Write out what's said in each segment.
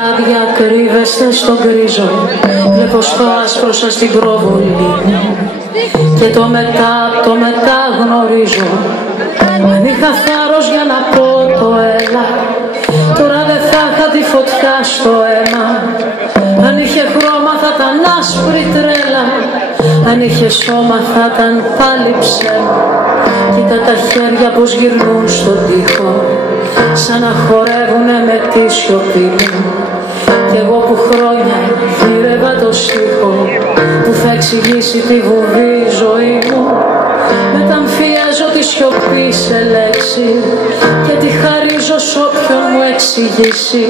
Άδεια κρύβεστε στον γκρίζο, βλέπω στο άσπρο σας την προβολή και το μετά γνωρίζω. Αν είχα θάρρος για να πω το έλα, τώρα δεν θα είχα τη φωτιά στο αίμα. Αν είχε χρώμα θα ήταν άσπρη τρέλα, αν είχε σώμα θα ήταν πάλι ψέμα. Κοίτα τα χέρια πως γυρνούν στον τοίχο, σαν να χορεύουνε με τη σιωπή μου. Κι εγώ που χρόνια γύρευα το στίχο που θα εξηγήσει τη βουβή ζωή μου, μεταμφιέζω τη σιωπή σε λέξη και τη χαρίζω σ' όποιον μου εξηγήσει.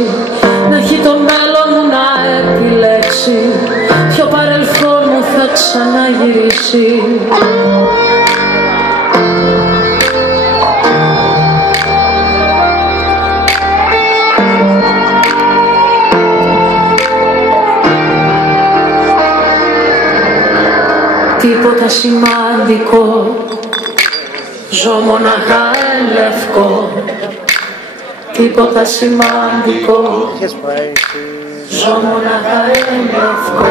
Να έχει το μέλλον μου να επιλέξει, ποιο παρελθόν μου θα ξαναγυρίσει. Τίποτα σημαντικό, ζω μοναχά εν λευκό. Τίποτα σημαντικό, ζω μοναχά εν λευκό.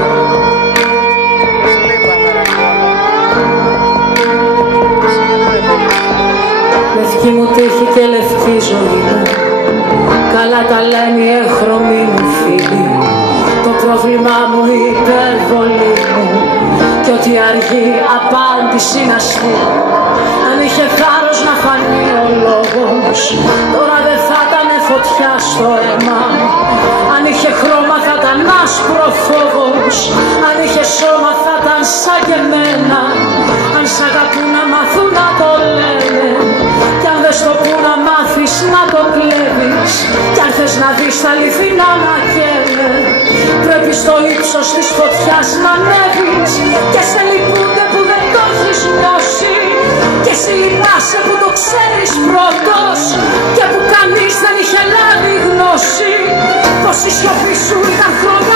Λευκή μου τύχη και λευκή ζωή μου, καλά τα λένε οι έχρωμοι μου φίλοι. Το πρόβλημά μου η υπερβολή μου, κι ό,τι αργή απάντηση να στείλω. Αν είχε θάρρος να φανεί ο λόγος, τώρα δεν θα ήταν φωτιά στο αίμα. Αν είχε χρώμα θα ήταν άσπρο φόβος, αν είχε σώμα θα ήταν σαν και εμένα. Αν σ' αγαπούν να μάθουν να το λένε, κι αν δεν στο πού να μάθεις να το κλέβεις, κι αν θες να δεις τα αληθινά να καίνε, πρέπει στο ύψος της φωτιάς να ανέβεις. Και σε λυπούνται που δεν το έχεις νιώσει, και σε λυπάσαι που το ξέρεις πρώτος, και που κανείς δεν είχε λάβει γνώση πως η σιωπή σου ήταν χρόνια